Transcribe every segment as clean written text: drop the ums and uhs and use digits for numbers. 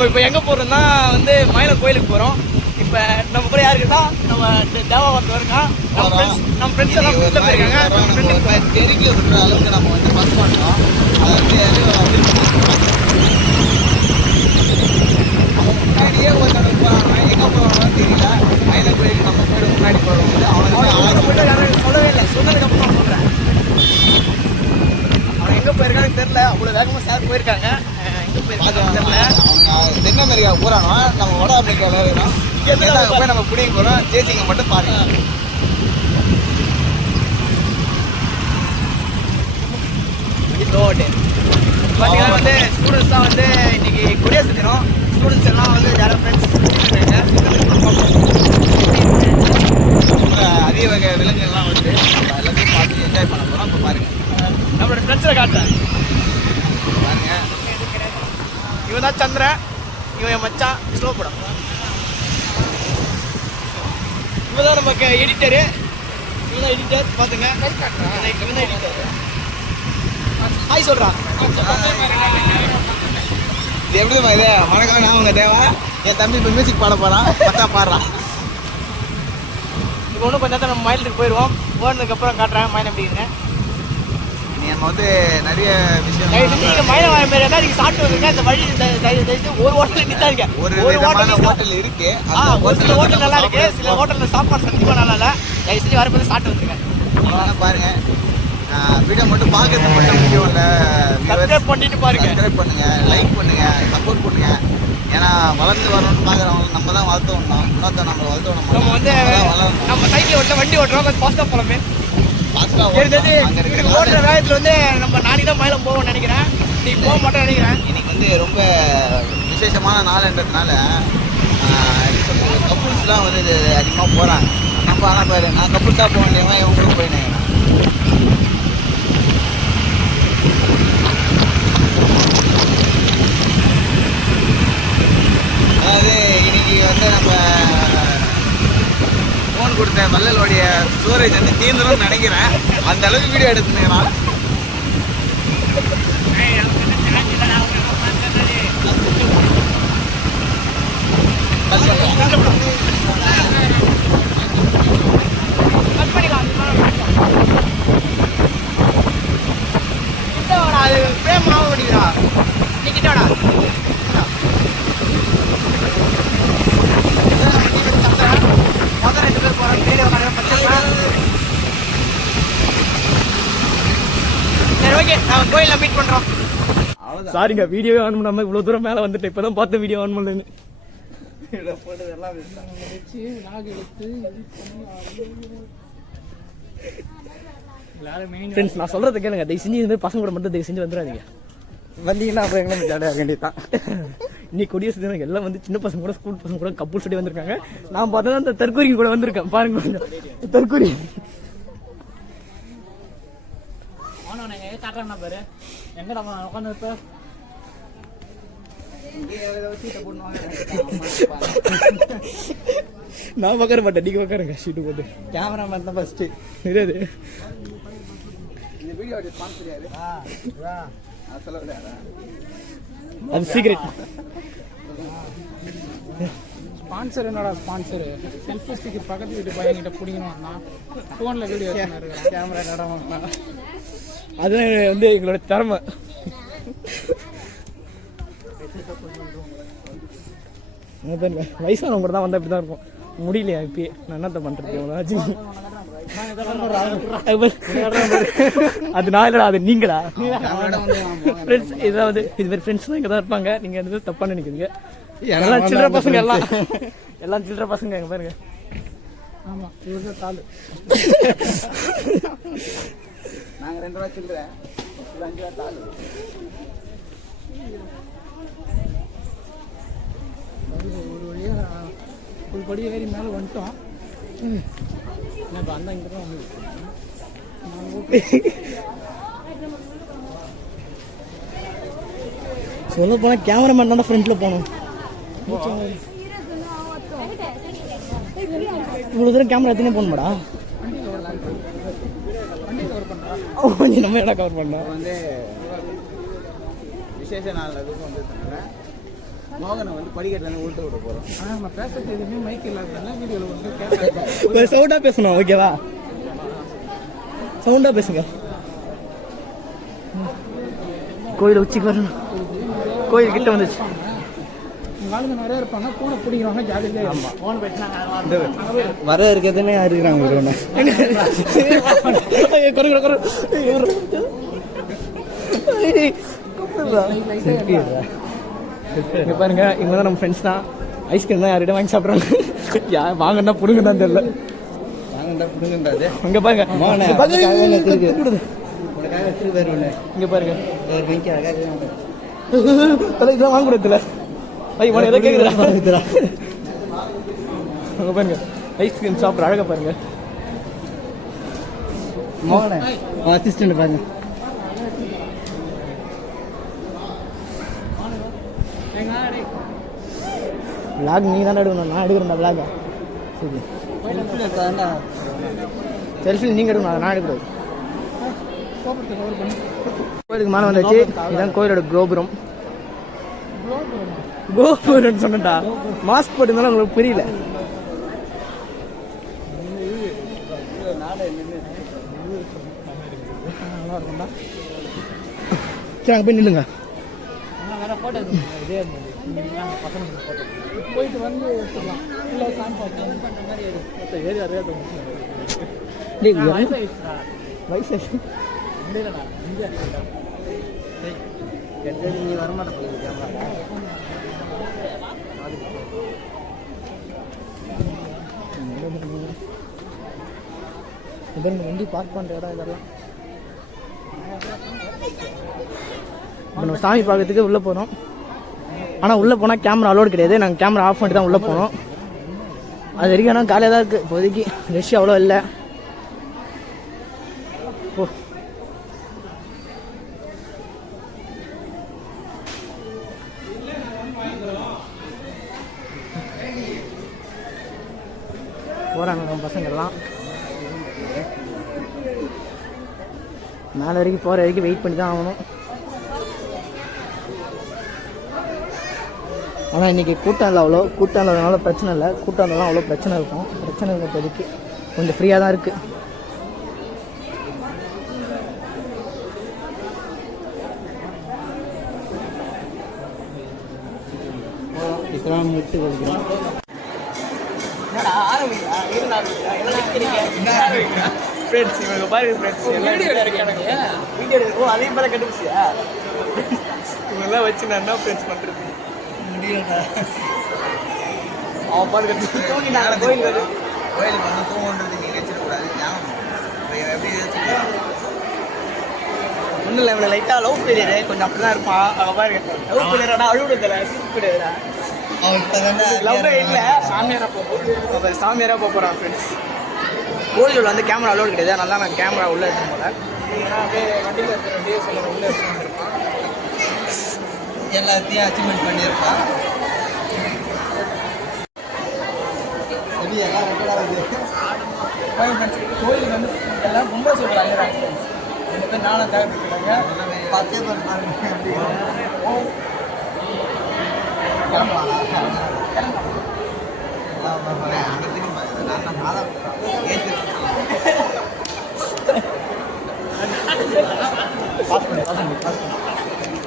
நம்ம இப்போ எங்கே போகிறோம்னா வந்து மயிலை கோயிலுக்கு போகிறோம். இப்போ நம்ம கூட யார் இருக்குதா, நம்ம தேவா ஒருத்தர் இருக்கான். நம்ம ஃப்ரெண்ட்ஸ் எல்லாம் கூப்பிட்டு போயிருக்காங்க. தெரிஞ்சு விடுற அளவுக்கு நம்ம வந்து பஸ் பண்ணோம். முன்னாடியே ஒருத்தவங்க போகிறாங்க, எங்கே போகிறாங்கன்னு தெரியல. மயிலை கோயிலுக்கு நம்ம போய் முன்னாடி போகிறோம். அவனுக்கு சொல்லவே இல்லை, சொன்னதுக்கப்புறம் நான் சொல்கிறேன். அவன் எங்கே போயிருக்கான்னு தெரியல. அவ்வளோ வேகமாக சார் போயிருக்காங்க. எங்கே போயிருக்காங்க தெரியல. அவங்க தென் அமெரிக்கா போகிறானோ, நம்ம வட அமெரிக்காவில் இருக்கிறோம். போய் நம்ம பிடிக்க போகிறோம். ஜேசிங்க மட்டும் பாருங்க. பார்த்தீங்கன்னா வந்து ஸ்டூடெண்ட்ஸ் தான் வந்து இன்னைக்கு குடியரசு தினம். ஸ்டூடெண்ட்ஸ் எல்லாம் வந்து யாரும் ஃப்ரெண்ட்ஸ் அதிக வகை விலங்குகள்லாம் வந்து எல்லாத்தையும் பார்த்து என்ஜாய் பண்ண போகிறோம். இப்போ பாருங்கள், நம்மளோட ஃப்ரெண்ட்ஸில் காட்டுறேன் பாருங்க. இவன் தான் சந்திரன், இவன் என் மச்சான் ஸ்லோ படம். இவன் தான் நமக்கு எடிட்டரு. இவன் தான் எடிட்டர் பார்த்துங்க. இவன் தான் எடிட்டர். ஹாய் சொல்கிறான். இது எப்படி இது வணக்கம், நான் உங்கள் தேவா. என் தம்பி இப்போ மியூசிக் பாட போகிறான். பத்தா பாடுறான். இப்போ ஒன்றும் கொஞ்சம் நேரத்தில் நம்ம மயிலுக்கு போயிடுவோம். போனதுக்கப்புறம் காட்டுறேன் மயில் எப்படிங்க. நம்ம வந்து நிறைய விஷயம் நீங்கள் மயிலை வாய மாரி தான் நீங்கள் சாப்பிட்டு வந்துருங்க. இந்த வழி ஒரு ஹோட்டல் நிற்காதீங்க. ஒரு ஹோட்டல் இருக்கு. ஒரு சில ஹோட்டல் நல்லா இருக்கு, சில ஹோட்டலில் சாப்பாடு சத்தியமாக நல்லா இல்லை. தயவு செஞ்சு வரப்போது சாப்பிட்டு வந்துருங்க. பாருங்க, வீடியோ மட்டும் பார்க்கறது மட்டும் வீடியோ இல்லை. சப்ஸ்கிரைப் பண்ணிட்டு பாருங்க, சப்ஸ்கிரைப் பண்ணுங்க, லைக் பண்ணுங்க, சப்போர்ட் பண்ணுங்க. ஏன்னா வளர்ந்து வரணும்னு பார்க்குறவங்க நம்ம தான் வளர்த்தோம். இன்னொருத்த நம்ம வளர்த்தோம். நம்ம வந்து நம்ம சைக்கிள் ஓட்ட வண்டி ஓட்டுறோம். கொஞ்சம் ஃபாஸ்ட்டாக போகலாமே. ஓடுற வேகத்தில் வந்து நம்ம நாளைக்கு தான் மயிலம் போவோம்னு நினைக்கிறேன். இன்னைக்கு போக மாட்டேன்னு நினைக்கிறேன். இன்னைக்கு வந்து ரொம்ப விசேஷமான நாள்ன்றதுனால கப்புள்ஸ்லாம் வந்து இது அதிகமாக போகிறாங்க. நம்ம ஆனால் பாரு, நான் கப்புள்ஸாக போக வேண்டியவன் இவங்களும் போயினேன். அதாவது இன்னைக்கு வந்து நம்ம ஃபோன் கொடுத்த வள்ளலோடைய ஸ்டோரேஜ் வந்து தீர்ந்துடும் நினைக்கிறேன். அந்த அளவுக்கு வீடியோ எடுத்துருந்தேன். அது ஃப்ரேம் ஆக முடியுதா நிக்கிட்டோடா. முதல் 2 பேர் போகிறோம். வீடியோ சரி, ஓகே. நான் கோயிலில் மீட் பண்ணுறோம். சாரிங்க, வீடியோவே ஆன் பண்ணாமல் இவ்வளோ தூரம் மேலே வந்துட்டு இப்போ தான் பார்த்து வீடியோ ஆன் பண்ணலன்னு. ஃப்ரெண்ட்ஸ், நான் சொல்கிறத கேளுங்க. தயவு செஞ்சு இதுமாதிரி பசங்க கூட மட்டும் தயவு செஞ்சு வந்துடாதீங்க. வந்தீங்கன்னா அப்புறம் எங்களை ஜாலியாக இருக்க வேண்டியதான். இன்னைக்கு குடியரசு தினம் எல்லாம் வந்து சின்ன பசங்க கூட ஸ்கூல் பசங்க கூட கப்புள் சொல்லி வந்திருக்காங்க. நான் பார்த்தா அந்த தற்கூரி கூட வந்திருக்கேன். பாருங்க கொஞ்சம் தற்கூரி. பாரு எங்க நம்ம உட்காந்து இருப்ப. நான் உட்கார மாட்டேன், நீங்க உட்காருங்க ஷீட்டு போட்டு. கேமராமேன் தான் ஃபர்ஸ்ட். தெரியாது இந்த வீடியோ ஸ்பான்சர் யாரு? அது சீக்ரெட். ஸ்பான்சர் என்னோட ஸ்பான்சரு செல்ஃபி ஸ்டிக்கு பக்கத்து வீட்டு பையன்கிட்ட பிடிக்கணும்னா ஃபோனில் வீடியோ கேமரா நடாம. அது வந்து எங்களோட திறமை. வயசானவங்க கூட தான் வந்து அப்படி தான் இருக்கும். முடியலையா இப்பயே நான் என்னத்த பண்றது. அது நான் இல்லடா, அது நீங்களா? ஃப்ரெண்ட்ஸ், இதாவது இது மாதிரி ஃப்ரெண்ட்ஸ் தான் இங்கே தான் இருப்பாங்க. நீங்கள் எது தப்பாக நினைக்கிறீங்க. எல்லாம் சில்லற பசங்க, எல்லாம் சில்லற பசங்க. எங்க பாருங்க. ஆமாம், இவர்தான் தாள். நாங்கள் 2 ரூபா சில்லற, 5 ரூபா தாள். ஒரு வழியாக ஒரு படி ஏறி மேலே வந்துட்டோம். இப்போ அந்த இங்கே தான் வந்து சொல்ல போனால் கேமராமேன் தான் ஃப்ரண்ட்டில் போகணும். இவ்வளோ தூரம் கேமரா எத்தனை போகணுமாடா? கொஞ்சம் நம்ம இடம் கவர் பண்ணோம். வந்து விசேஷ நாள் அதுக்கும் வந்து மோகனை வந்து படிக்கட்டில் உள்ட்டு விட போகிறோம். நான் பேசுறது எதுவுமே மைக் இல்லாதனால வீடியோவில் வந்து கேட்க சவுண்டாக பேசணும், ஓகேவா? சவுண்டாக பேசுங்க. கோயில் உச்சிக்கு வரணும், கோயில் கிட்ட வந்துச்சு. உங்கள் ஆளுங்க நிறைய இருப்பாங்க, ஃபோனை பிடிக்கிறாங்க ஜாலியாக. ஆமாம், ஃபோன் பேசினா வர இருக்கிறதுனே இருக்கிறாங்க. இங்க பாருங்க, இவங்க தான் நம்ம ஃப்ரெண்ட்ஸ் தான். ஐஸ்கிரீம் தான் யார்கிட்ட வாங்கி சாப்பிட்றாங்க. வாங்கன்னா புடுங்க தான் தெரியல. இங்க பாருங்க, இங்க பாருங்க, இதெல்லாம் வாங்க கூடாதுல. எதை கேக்குறா? அங்க பாருங்க, ஐஸ்கிரீம் சாப்பிட்ற அழகா பாருங்க. அசிஸ்டன்ட் பாருங்க. விளாக் நீ தான் எடுக்கணும், நான் எடுக்கிறேன்டா விளாக. சரி, செல்ஃபி நீங்கள் எடுக்கணும், நான் எடுக்கிறது. கோயிலுக்கு மேலே வந்தாச்சு. இதுதான் கோயிலோட கோபுரம். கோபுரம் சொன்னட்டா, மாஸ்க் போட்டுருந்தாலும் உங்களுக்கு புரியல. சரி, அங்கே போய் நில்லுங்க. போயிட்டு வந்து எடுத்துக்கலாம். இல்லை சாமி பார்த்து மாதிரி ஏறி அறியாத வயசு நீ வரமாட்ட போகுது. வண்டி பார்க் பண்ணுற இடம் இதெல்லாம். நம்ம சாமி பார்க்கறதுக்கு உள்ளே போகிறோம். ஆனால் உள்ளே போனால் கேமரா அலோடு கிடையாது. நாங்கள் கேமரா ஆஃப் பண்ணிட்டு தான் உள்ளே போனோம். அது வரைக்கும் ஆனால் காலையாக தான் இருக்குது. இப்போதைக்கு ரஷ் அவ்வளோ இல்லை. ஓ, போகிறாங்க நம்ம பசங்கள்லாம். மேலே வரைக்கும் போகிற வரைக்கும் வெயிட் பண்ணி தான் ஆகணும். ஆனால் இன்றைக்கி கூட்டம் இல்லை, அவ்வளோ கூட்டம் இல்லாதனால பிரச்சனை இல்லை. கூட்டம் இருந்தாலும் அவ்வளோ பிரச்சனை இருக்கும். பிரச்சனை இருக்கிறதுக்கு கொஞ்சம் ஃப்ரீயாக தான் இருக்குது. இப்போலாம் விட்டு கொடுக்குறோம். ஃப்ரெண்ட்ஸ் இவங்க பாருங்க, ஃப்ரெண்ட்ஸ் வீடியோ அதையும் மேலே கண்டுபிடிச்சியா? இவங்கெல்லாம் வச்சு நான் என்ன ஃப்ரெண்ட்ஸ் பண்ணுறது முடியல. அவன் பாருங்க தூங்கினாங்க. கோயிலுக்கு வந்து தூங்குன்றது நீங்கள் வச்சிடக்கூடாது. எப்படி ஒன்றும் இல்லை, இவனை லைட்டாக லவ் ஃபெயிலியரு கொஞ்சம் அப்படி தான் இருப்பான். அவன் பாருங்க, லவ் ஃபெயிலியராடா அழுவுறதில்ல, சிரிப்பு கிடையாதுடா. அவன் இப்போ தானே லவ் இல்லை, சாமியாராக போகிறான். சாமியாராக போகிறான் ஃப்ரெண்ட்ஸ். கோயிலில் வந்து கேமரா அலோடு கிடையாது. அதனால நான் கேமரா உள்ளே எடுத்துன்னு போல. அப்படியே வண்டியில் இருக்கிற டிஎஸ்எல்ஆர் உள்ளே எடுத்துன்னு வந்துருப்பான். எல்லாத்தையும் அச்சீவ்மெண்ட் பண்ணியிருப்பான். எல்லாம் ரெக்கார்டாகுது. கோயிலுக்கு வந்து எல்லாம் ரொம்ப சொல்கிறாங்க. ரெண்டு பேர் நானும் தேவைப்படுறாங்க. 10 பேர் பாருங்க.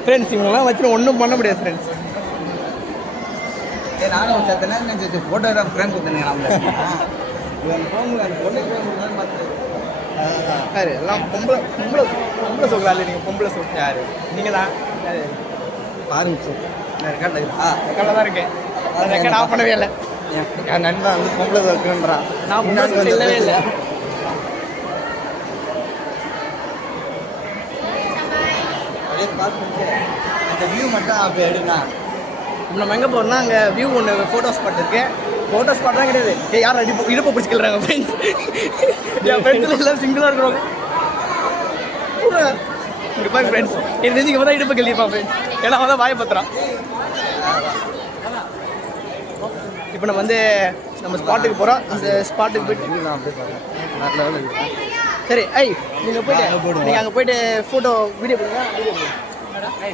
ஃப்ரெண்ட்ஸ் இவங்கெல்லாம் வச்சு ஒன்றும் பண்ண முடியாது ஃப்ரெண்ட்ஸ். நானும் சத்தனா நினச்சி ஃபோட்டோகிராஃப் ஃப்ரேம் கொடுத்தேங்க. நம்ம யாரு எல்லாம் பொம்பளை பொம்பளை பொம்பளை சொல்கிறாள். நீங்கள் பொம்பளை சொல்ல யார்? நீங்கள் தான் பாருங்க சார், நான் ரெக்கார்டில் தான் இருக்கேன். ரெக்கார்ட் ஆஃப் பண்ணவே இல்லை. என் நண்பன் வந்து பொம்பளை இருக்குன்றான். நான் முன்னாடி இல்லவே இல்லை. அப்படியே பார்த்து அந்த வியூ மட்டும் அப்போ எடுனா. இப்போ நம்ம எங்கே போகிறோம்னா அங்கே வியூ ஒன்று ஃபோட்டோ ஸ்பாட் இருக்குது. ஃபோட்டோ ஸ்பாட் தான் கிடையாது. யாரும் இடுப்பை பிடிச்சிக்கிறாங்க ஃப்ரெண்ட்ஸ். என் ஃப்ரெண்ட்ஸில் எல்லாம் சிங்கிளாக இருக்கிறவங்க இங்கே பாருங்க ஃப்ரெண்ட்ஸ். இது தெரிஞ்சு இங்கே தான் இடுப்பு கழிப்பான் ஃப்ரெண்ட்ஸ். ஏன்னா அவன் தான் வாயை பத்துறான். இப்போ நம்ம வந்து நம்ம ஸ்பாட்டுக்கு போகிறோம். அந்த ஸ்பாட்டுக்கு போயிட்டு சரி நீங்கள் போயிட்டு நீங்கள் அங்கே போயிட்டு ஃபோட்டோ வீடியோ போடுங்க.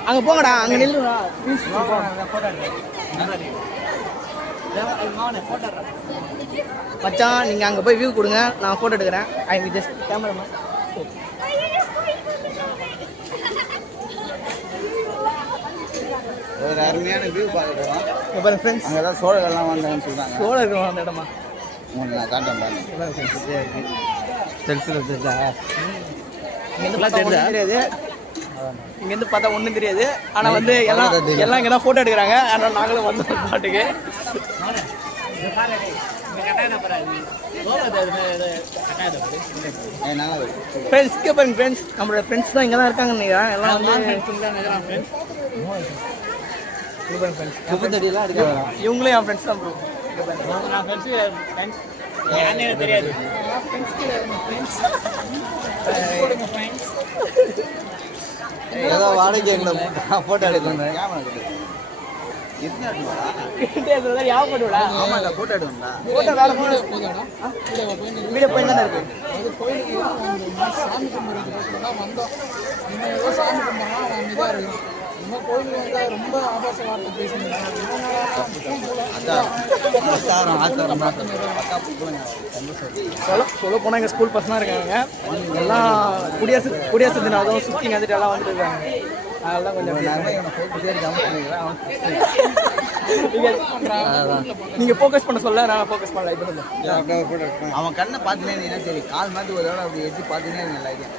அங்கே போங்கடா, அங்கே நில்லுடா. மச்சான் நீங்கள் அங்கே போய் வியூ கொடுங்க, நான் ஃபோட்டோ எடுக்கிறேன். I will just cameraman. ஒரு அருமையான வியூ பார்க்குறோம். இங்கே பாருங்க ஃப்ரெண்ட்ஸ், அங்கே தான் சோழர்கள்லாம் வந்தாங்கன்னு சொல்கிறாங்க. சோழ இருக்கிறோம் அந்த இடமா. உங்களுக்கு நான் காட்டுறேன் பாருங்க. செல்ஃபியில் தெரியுதா? இங்கேருந்து பார்த்தா ஒன்றும் தெரியாது. இங்கேருந்து பார்த்தா ஒன்றும் தெரியாது. ஆனால் வந்து எல்லாம் இங்கே தான் ஃபோட்டோ எடுக்கிறாங்க. அதனால் நாங்களும் வந்தோம் பாட்டுக்கு. ஃப்ரெண்ட்ஸ் இங்கே பாருங்க ஃப்ரெண்ட்ஸ், நம்மளோட ஃப்ரெண்ட்ஸ் தான் இங்கே தான் இருக்காங்க நினைக்கிறேன். எல்லாம் வந்து குப்பத்தடியெல்லாம் எடுக்க இவங்களும் என் ஃப்ரெண்ட்ஸ் தான் ப்ரோ. தெரியாது ஏதோ வாடகை ஃபோட்டோ எடுக்கணும். ஆமாண்டா ஃபோட்டோ எடுக்கணும்டா. வீடியோ போய் தானே இருக்கு. சாமி கும்பிட்றதுக்கு வந்தோம். இன்னும் ஏதோ சாமி கும்பிட்றோம் அமைதியாக இருக்கும். இன்னும் கோயிலுக்கு வந்தால் ரொம்ப ஆபாச வார்த்தை பேசுகிறாங்க. சொல்ல போனால் எங்கள் ஸ்கூல் பசங்களாக இருக்காங்க. எல்லாம் குடியரசு தினம் அதுவும் சுற்றி வந்துட்டு எல்லாம் வந்துட்டு இருக்காங்க. அதெல்லாம் கொஞ்சம் நீங்கள் ஃபோக்கஸ் பண்ண சொல்ல நான் ஃபோக்கஸ் பண்ணல. இப்போ சொல்ல அவன் கண்ணை பார்த்துனே சரி, கால் மாதிரி ஒரு தடவை அப்படி எட்டி பார்த்துனே நல்லா இருக்கேன்.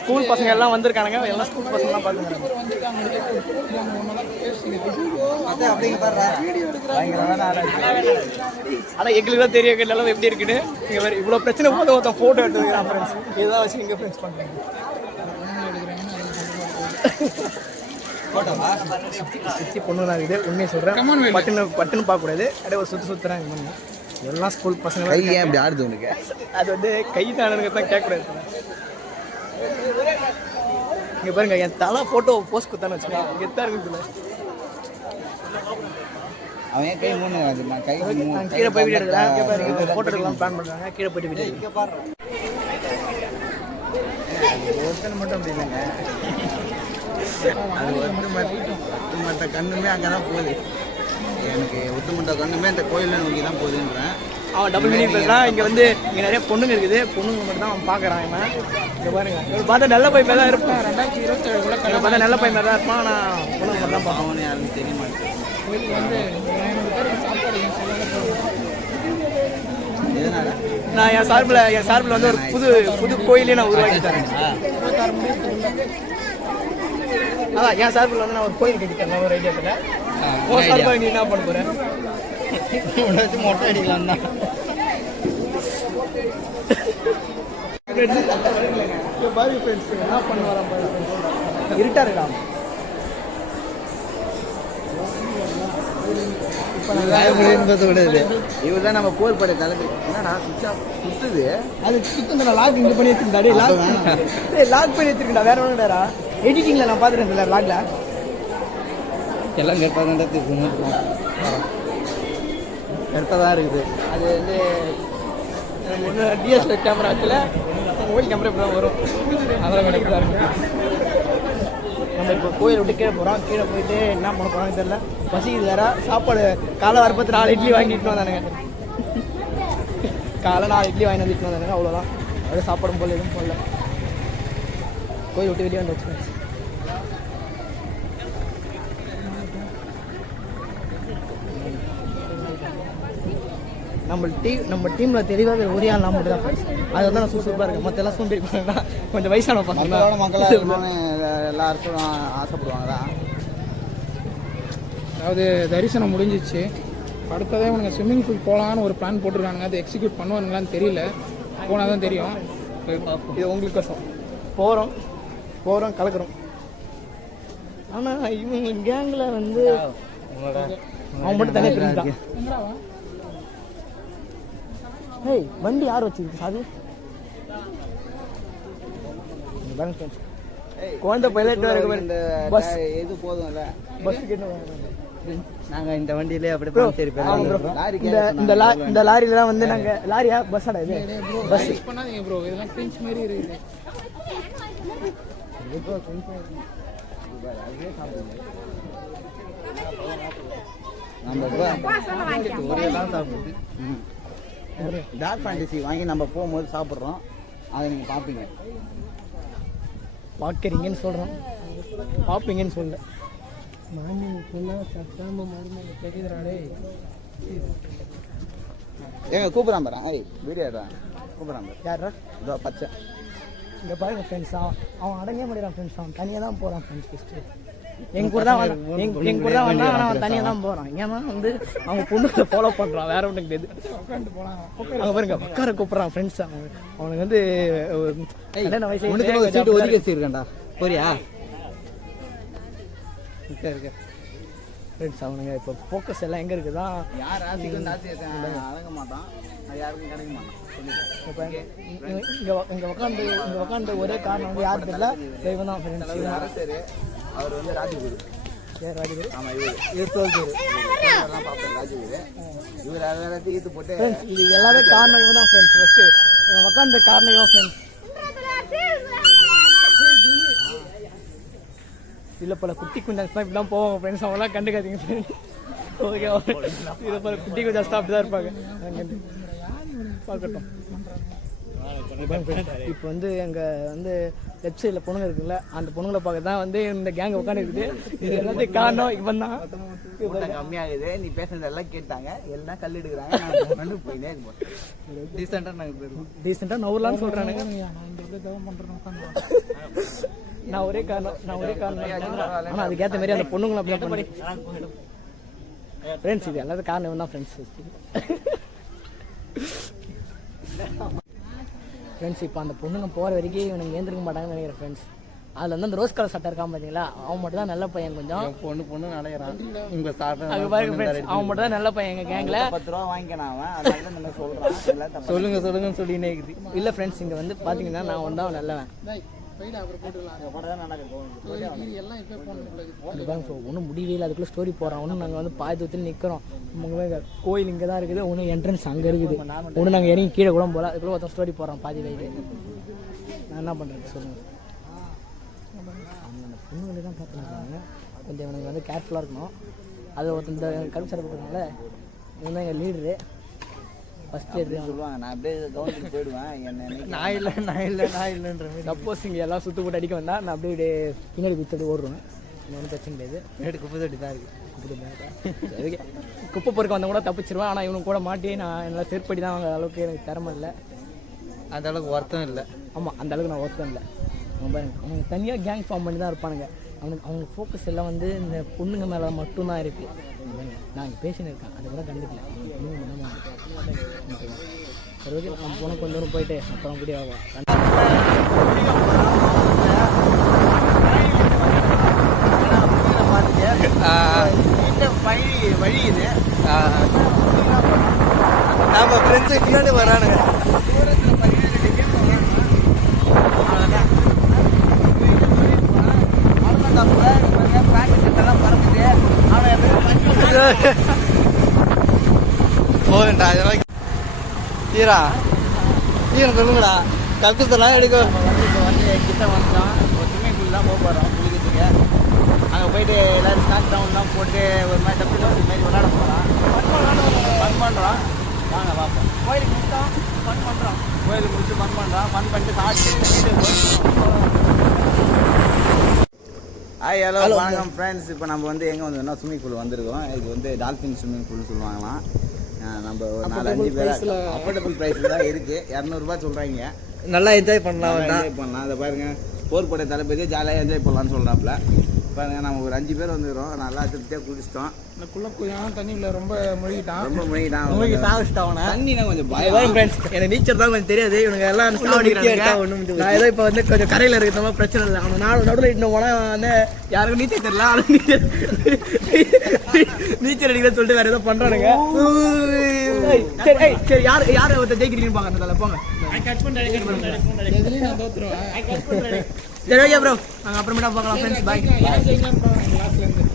ஸ்கூல் பசங்க எல்லாம் வந்திருக்கானுங்க. எல்லாம் ஸ்கூல் பசங்கலாம் பார்த்துருக்காங்க. ஆனால் எங்களுக்கு தான் தெரியும் நிலவு எப்படி இருக்குன்னு. இங்கே வேறு இவ்வளோ பிரச்சனை போது ஒருத்தன் ஃபோட்டோ எடுத்துருக்கான் ஃப்ரெண்ட்ஸ். இதான் வச்சு நீங்கள் ஃப்ரெண்ட்ஸ் பண்ணுறீங்க. சுற்றி பொண்ணு தான் இருக்குது. உண்மையை சொல்கிறேன். பட்டுன்னு பார்க்கக்கூடாது. அப்படியே ஒரு சுற்றுறாங்க எல்லாம் ஸ்கூல் பசங்க. கை ஏன் அப்படி ஆடுது உனக்கு? அது வந்து கை தானுங்க தான் கேட்கக்கூடாது. இங்கே பாருங்க, என் தலை ஃபோட்டோ போஸ்ட் கொடுத்தான்னு வச்சுக்கோங்க. கெத்தாக இருக்குதுல. அவன் ஏன் கை மூணு நான் கை கீழே போய் வீடியோ எடுக்கிறேன். இங்கே பாருங்க, ஃபோட்டோ எடுக்கலாம் பிளான் பண்ணுறாங்க. கீழே போய்ட்டு வீடியோ ஒருத்தனை மட்டும் அப்படி இல்லைங்க. அது ஒட்டுமொத்த கண்ணுமே அங்கே தான் போகுது. எனக்கு ஒட்டுமொத்த கண்ணுமே அந்த கோயிலை நோக்கி தான் போகுதுன்றேன். அவன் டபுள் மீனிங் பேசுகிறான். இங்கே வந்து இங்கே நிறைய பொண்ணுங்க இருக்குது. பொண்ணுங்க மட்டும் தான் அவன் பார்க்குறான். இவன் இங்கே பாருங்க, இவன் பார்த்தா நல்ல பையன் தான் இருப்பான். 2027 பார்த்தா நல்ல பையன் தான் இருப்பான். ஆனால் பொண்ணுங்க மட்டும் தான் பார்ப்பான். அவனு யாருன்னு தெரிய மாட்டேன். கோயிலுக்கு வந்து 900 பேருக்கு சாப்பாடு எதனால? நான் என் சார்பில் வந்து ஒரு புது கோயிலே நான் உருவாக்கி தரேன். அதான் என் சார்பில் வந்து நான் ஒரு கோயில் கட்டி தரேன். ஒரு ஐடியாத்தில் உன் சார்பாக நீ என்ன பண்ண போகிறேன்? வச்சு மொட்டை அடிக்கலாம் தான். பாரு ஃப்ரெண்ட்ஸ், என்ன பண்ண வரான் பாரு. இருட்டா இருக்கான். இவர் தான் நம்ம போர் படை தலைமை. என்னடா சுத்துது? அது சுத்தம் லாக் இங்கே பண்ணி வச்சிருந்தா. லாக் பண்ணி வச்சிருக்கா. வேற ஒன்றுடா எடிட்டிங்கில் நான் பார்த்துருக்கேன். லாக்ல எல்லாம் கரெக்டாக தான் இருக்குது. அது வந்து ஒன்று டிஎஸ்எல்ஆர் கேமரா இருக்குல்ல, மொபைல் கேமரா இப்படி தான் வரும். அதெல்லாம் கரெக்டாக தான் இருக்குது. நம்ம இப்போ கோயில் விட்டு கீழே போகிறோம். கீழே போயிட்டு என்ன பண்ண போகிறான்னு தெரியல. பசிக்குது வேற. சாப்பாடு காலை வரப்பத்து 4 இட்லி வாங்கிட்டு வந்தானுங்க. காலை 4 இட்லி வாங்கிட்டு வந்துட்டு வந்தானுங்க. அவ்வளோதான். அப்படியே சாப்பாடும் போல எதுவும் போடல. கோயில் விட்டு வெளியே வந்து வச்சுக்கோங்க. நம்ம டீமில் தெளிவாக ஒரே ஆள் நான் மட்டும் தான் ஃப்ரெண்ட்ஸ். அது வந்து நான் சூப்பராக இருக்கேன். மற்ற எல்லாம் சூப்பர் இருப்பாங்கன்னா கொஞ்சம் வயசான பசங்க. மக்களாக எல்லாருக்கும் ஆசைப்படுவாங்களா? அதாவது தரிசனம் முடிஞ்சிச்சு. அடுத்ததே உனக்கு ஸ்விம்மிங் பூல் போகலான்னு ஒரு பிளான் போட்டுருக்கானுங்க. அது எக்ஸிக்யூட் பண்ணுவானுங்களான்னு தெரியல. போனால் தான் தெரியும். இது உங்களுக்கோசம் போகிறோம் கலக்கிறோம். ஆனால் இவங்க கேங்கில் வந்து அவன் மட்டும் தனியாக பிரிஞ்சுட்டான். ஏய், வண்டி யார் வச்சிருக்கு சாது? குழந்தை பைலட் பஸ் எது போதும்ல, பஸ் கேட்டு நாங்கள் இந்த வண்டியிலே அப்படி சரி. இந்த லாரியில தான் வந்து நாங்கள் லாரியா பஸ் ஆடா இது பஸ் பண்ணாதீங்க ப்ரோ. இதெல்லாம் பிஞ்ச் மாதிரி இருக்குது. நம்ம ஒரேலாம் சாப்பிடுது. டார்க் ஃபேண்டசி வாங்கி நம்ம போகும்போது சாப்பிட்றோம். அதை நீங்கள் பார்ப்பீங்க. பார்க்குறீங்கன்னு சொல்கிறோம், பார்ப்பீங்கன்னு சொல்ல. ஏங்க கூப்பிட்றான் பாரு. ஐய் வீடியோ கூப்பிட்றான் பாரு. யாரா இதோ பச்சை. இங்கே பாருங்க ஃப்ரெண்ட்ஸ், அவன் அடங்கே முடியறான் ஃப்ரெண்ட்ஸ். அவன் தனியாக தான் போகிறான் ஃப்ரெண்ட்ஸ். ஃபஸ்ட்டு எங்க கூட தான் எங்க கூட தான் வந்தான். ஆனால் அவன் தனியாக தான் போகிறான். ஏன்னா வந்து அவங்க பொண்ணுங்களை ஃபாலோ பண்ணுறான், வேற ஒன்றுக்கு கிடையாது. அங்கே பாருங்க உட்கார கூப்பிட்றான் ஃப்ரெண்ட்ஸ். அவனுக்கு வந்து என்ன வயசு சீட்டு ஒதுக்கி வச்சிருக்கேன்டா. போறியா? ஃப்ரெண்ட்ஸ் அவனுங்க இப்போ ஃபோக்கஸ் எல்லாம் எங்கே இருக்குதா? யார் ராசிக்கும் ராசி அடங்க மாட்டான், அது யாருக்கும் கிடைக்க மாட்டான். இங்கே உட்காந்து ஒரே காரணம் வந்து யார் தெரியல, தெய்வம் தான் ஃப்ரெண்ட்ஸ். அரசர் அவர் வந்து ராஜகுரு. சரி ராஜகுரு. ஆமாம், இவர் தோல் பேர் எல்லாம் பார்ப்பார் ராஜகுரு. இவர் எல்லாத்தையும் ஈத்து போட்டு ஃப்ரெண்ட்ஸ் இது எல்லாமே காரணம் இவன் தான் ஃப்ரெண்ட்ஸ். ஃபஸ்ட்டு இவன் உட்காந்த காரணம் இவன் ஃப்ரெண்ட்ஸ். இல்லை பல குட்டி குஞ்சாஸ் தான் இப்படிலாம் போவாங்க ஃப்ரெண்ட்ஸ். அவங்களாம் கண்டுக்காதீங்க ஃப்ரெண்ட்ஸ். ஓகே, இதை பல குட்டி குஞ்சாஸ் தான் அப்படி தான் இருப்பாங்க. பார்க்கட்டும். இப்போ வந்து எங்கள் வந்து லெஃப்ட் சைடில் பொண்ணுங்க இருக்குல்ல, அந்த பொண்ணுங்களை பார்க்க தான் வந்து இந்த கேங் உட்காந்துருக்குது. இது எல்லாத்தையும் காரணம் இவன் தான். கம்மியாகுது. நீ பேசுறது எல்லாம் கேட்டாங்க, எல்லாம் கல் எடுக்கிறாங்க. போயினே இருக்கும். டீசெண்டாக நாங்கள் போயிருக்கோம். டீசெண்டாக நவுர்லான்னு சொல்கிறானுங்க. நான் ஒரே காரணம் ஆனால் அதுக்கேற்ற மாதிரி அந்த பொண்ணுங்களை அப்ளை பண்ணி ஃப்ரெண்ட்ஸ். இது எல்லாத்துக்கும் காரணம் இவன் தான் ஃப்ரெண்ட்ஸ். ஃப்ரெண்ட்ஸ் இப்போ அந்த பொண்ணுங்க போகிற வரைக்கும் இவனுங்க ஏந்திருக்க மாட்டாங்கன்னு நினைக்கிறேன் ஃப்ரெண்ட்ஸ். அதில் வந்து அந்த ரோஸ் கலர் சட்டை இருக்கான் பார்த்தீங்களா, அவன் மட்டும் தான் நல்ல பையன். கொஞ்சம் பொண்ணு நினைக்கிறான் உங்கள் சாட்டை. அது பாருங்க ஃப்ரெண்ட்ஸ், அவன் மட்டும் தான் நல்ல பையன் எங்கள் கேங்கில். 10 ரூபா வாங்கிக்கலாம் அவன். அதனால நம்ம சொல்கிறான். சொல்லுங்கன்னு சொல்லினே இருக்குது. இல்லை ஃப்ரெண்ட்ஸ், இங்கே வந்து பார்த்தீங்கன்னா நான் வந்து அவன் நல்லவன். ஒன்றும் முடியவே இல்லை, அதுக்குள்ளே ஸ்டோரி போகிறான். ஒன்றும் நாங்கள் வந்து பாதி தூரத்தில் நிற்கிறோம். கோயில் இங்கே தான் இருக்குது, ஒன்றும் என்ட்ரன்ஸ் அங்கே இருக்குது. ஒன்றும் நாங்கள் இறங்கி கீழே கூட போகல. அதுக்குள்ளே ஒருத்தன் ஸ்டோரி போகிறான் பாதி வயது. நான் என்ன பண்ணுறது சொல்லுங்கள். அந்த பொண்ணுங்களே தான் பார்த்துருக்காங்க. கொஞ்சம் எனக்கு வந்து கேர்ஃபுல்லாக இருக்கணும். அது ஒருத்தன் இந்த கருப்பு சட்டை போட்டதுனால இவன் தான் எங்கள் லீடரு. ஃபஸ்ட் இயர் சொல்லுவாங்க. நான் அப்படியே கவர்மெண்ட் போயிடுவேன். என்ன நான் இல்லைன்ற மாதிரி. சப்போஸ் இங்கே எல்லாம் சுற்று போட்டு அடிக்க வந்தால் நான் அப்படியே பின்னாடி குத்தடி ஓடுவேன். ஒன்றும் பிரச்சனை கிடையாது. குப்பை தொட்டி தான் இருக்குது. குப்பை பொறுக்க வந்தால் கூட தப்பிச்சிருவேன். ஆனால் இவனுக்கு கூட மாட்டி நான் என்னால் செருப்படி தான் வாங்க அளவுக்கு எனக்கு திறமை இல்லை. அந்த அளவுக்கு ஒர்த்தம் இல்லை. ஆமாம், அந்த அளவுக்கு நான் ஒர்த்தம் இல்லை. அவங்க பாருங்க, அவங்க தனியாக கேங் ஃபார்ம் பண்ணி தான் இருப்பானுங்க. அவங்க ஃபோக்கஸ் எல்லாம் வந்து இந்த பொண்ணுங்க மேலே மட்டும்தான் இருக்குது. நான் இங்கே பேசின்னு இருக்கேன், அதை கூட கண்டுக்கல. சரி ஓகே, நம்ம போன கொஞ்சம் தூரம் போயிட்டு அப்புறம் கூடிய ஆகும். வழி இது நம்ம ஃப்ரெண்ட்ஸு பின்னாடி வரானுங்க. போகண்டா தீரா தீரன் சொல்லுங்கடா. கல்கத்தெல்லாம் எடுக்க வந்து கிட்ட வந்துட்டோம். ஒரு ஸ்விம்மிங் பூல் தான் போக போகிறோம் குளிக்கிறதுக்கு. அங்கே போயிட்டு எல்லோரும் ஸ்நாக் டவுன்லாம் போட்டு ஒரு மாதிரி டப்பு இது மாதிரி விளாட போகிறோம். ஃபன் பண்ணுறோம். வாங்க பார்ப்போம். கோயிலுக்கு முடிச்சோம், ஃபன் பண்ணுறோம். கோயிலுக்கு முடிச்சு ஃபன் பண்ணுறோம். ஃபன் பண்ணிட்டு சாப்பிட்டு ஹாய் ஹலோ வணக்கம் ஃப்ரெண்ட்ஸ். இப்போ நம்ம வந்து எங்கே வந்தோம்னா ஸ்விம்மிங் பூல் வந்திருக்கோம். இது வந்து டால்ஃபின் ஸ்விம்மிங் பூல்னு சொல்லுவாங்களாம். நம்ம ஒரு 4-5 பேர் அஃபோர்டபுள் ப்ரைஸில் தான் இருக்குது. 200 சொல்கிறாங்க. நல்லா என்ஜாய் பண்ணலாம். அதை பாருங்கள், போர் போட்ட தளபதி ஜாலியாக என்ஜாய் பண்ணலான்னு சொல்கிறாப்புல. பாருங்க, நம்ம ஒரு 5 பேர் வந்துடுறோம். நல்லா திருப்தியாக குளிச்சிட்டோம். இந்த குள்ளே தண்ணியில் ரொம்ப முழுகிட்டான். தண்ணினா கொஞ்சம் பயம். எனக்கு நீச்சல் தான் கொஞ்சம் தெரியாது. இவனுங்க எல்லாம் நான் ஏதோ இப்போ வந்து கொஞ்சம் கரையில் இருக்கிற மாதிரி பிரச்சனை இல்லை. அவன் நடுவில் இன்னும் போனால் வந்து யாருக்கும் நீச்சல் தெரியல. ஆனால் நீச்சல் அடிக்கிறேன்னு சொல்லிட்டு வேறு ஏதோ பண்ணுறானுங்க. சரி சரி, யார் ஒருத்தர் ஜெயிக்கிறீங்கன்னு பாங்க. அந்த போங்க. எதுலையும் நான் தோத்துருவேன். சரி ஓகே ப்ரோ, நாங்கள் அப்புறமேட்டா பார்க்கலாம் ஃப்ரெண்ட்ஸ். பாய்.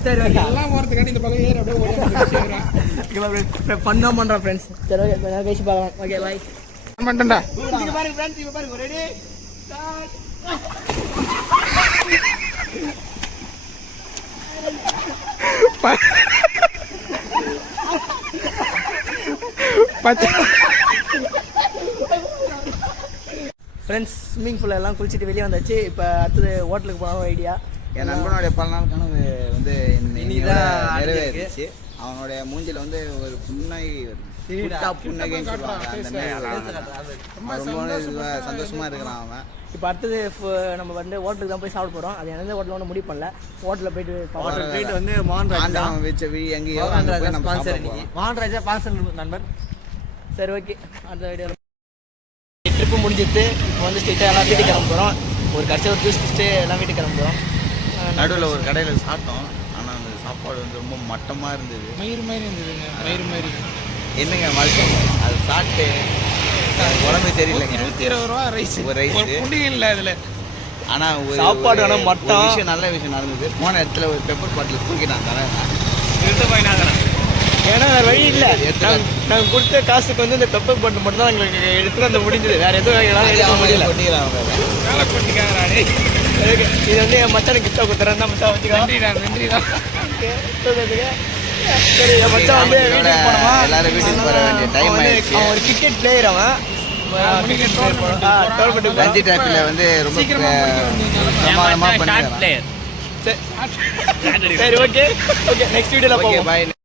சரி ஓகே, எல்லாம் போகிறதுக்காண்டி இந்த பக்கம் ஏறி அப்படியே ஃபன் தான் பண்ணுறோம் ஃப்ரெண்ட்ஸ். சரி ஓகே, கொஞ்சம் கழிச்சு பார்க்கலாம். Okay bye. பண்ணிட்டேன்டா. பாருங்க ஃப்ரெண்ட்ஸ், இப்போ பாருங்க. Ready start. Friends swimming pool எல்லாம் குளிச்சுட்டு வெளியே வந்தாச்சு. இப்போ அடுத்தது ஹோட்டலுக்கு போகணும் ஐடியா. என் நண்பனுடைய பல நாள் கனவு வந்து இன்னைக்குதான் நிறைவேறிச்சு. அவனுடைய மூஞ்சில வந்து ஒரு புன்னகை புன்னகைன்னு சொல்லுவாங்க. அந்த ரொம்ப சந்தோஷமா இருக்கிறான் அவன். இப்போ அடுத்தது நம்ம வந்து ஹோட்டலுக்கு தான் போய் சாப்பிட போகிறோம். அது எந்த ஹோட்டலில் ஒன்றும் முடிவு பண்ணல. ஹோட்டலில் போயிட்டு வந்து மோகன்ராஜ் வச்ச விழி எங்கேயோ மோகன்ராஜா பாசல் நண்பர். சரி ஓகே, அடுத்த வீடியோ ட்ரிப்பு முடிஞ்சிட்டு இப்போ வந்து ஸ்ட்ரெயிட்டாக எல்லாம் வீட்டுக்கு கிளம்ப போகிறோம். ஒரு கடைசி ஒரு ஜூஸ் குடிச்சிட்டு எல்லாம் வீட்டுக்கு கிளம்ப போகிறோம். நடுவில் ஒரு கடையில் சாப்பிட்டோம். ஆனால் அந்த சாப்பாடு வந்து ரொம்ப மட்டமாக இருந்தது. மயிறு மாதிரி இருந்ததுங்க, மயிறு மாதிரி. என்னங்க மறுத்தோம் அது சாப்பிட்டு உடம்பு சரியில்லைங்க. 120 ரூபா ரைஸ், ஒரு ரைஸ் புண்டி இல்லை அதில். ஆனால் ஒரு சாப்பாடு ஆனால் மட்டம் விஷயம், நல்ல விஷயம் நடந்தது. போன இடத்துல ஒரு பெப்பர் பாட்டில் தூக்கி நான் தரேன். ஏன்னா வேறு வழி இல்லை. நாங்கள் கொடுத்த காசுக்கு வந்து இந்த பெப்பர் பாட்டில் மட்டும் தான் எங்களுக்கு எடுத்துகிட்டு அந்த முடிஞ்சது. வேறு எதுவும் எங்களால் முடியல. இது வந்து என் மச்சானுக்கு கிஃப்டாக கொடுத்துறேன் தான். மச்சான் வச்சுக்கலாம். நன்றி தான். சரி, என் மச்சான் வந்து வீட்டுக்கு போனோமா, எல்லாரும் வீட்டுக்கு போக வேண்டிய டைம் ஆயிடுச்சு. அவன் ஒரு கிரிக்கெட் பிளேயர். அவன் ரஞ்சி டிராஃபில வந்து ரொம்ப பிரமாதமாக பண்ணிடுறான். சரி ஓகே ஓகே, நெக்ஸ்ட் வீடியோவில் போவோம். பாய்.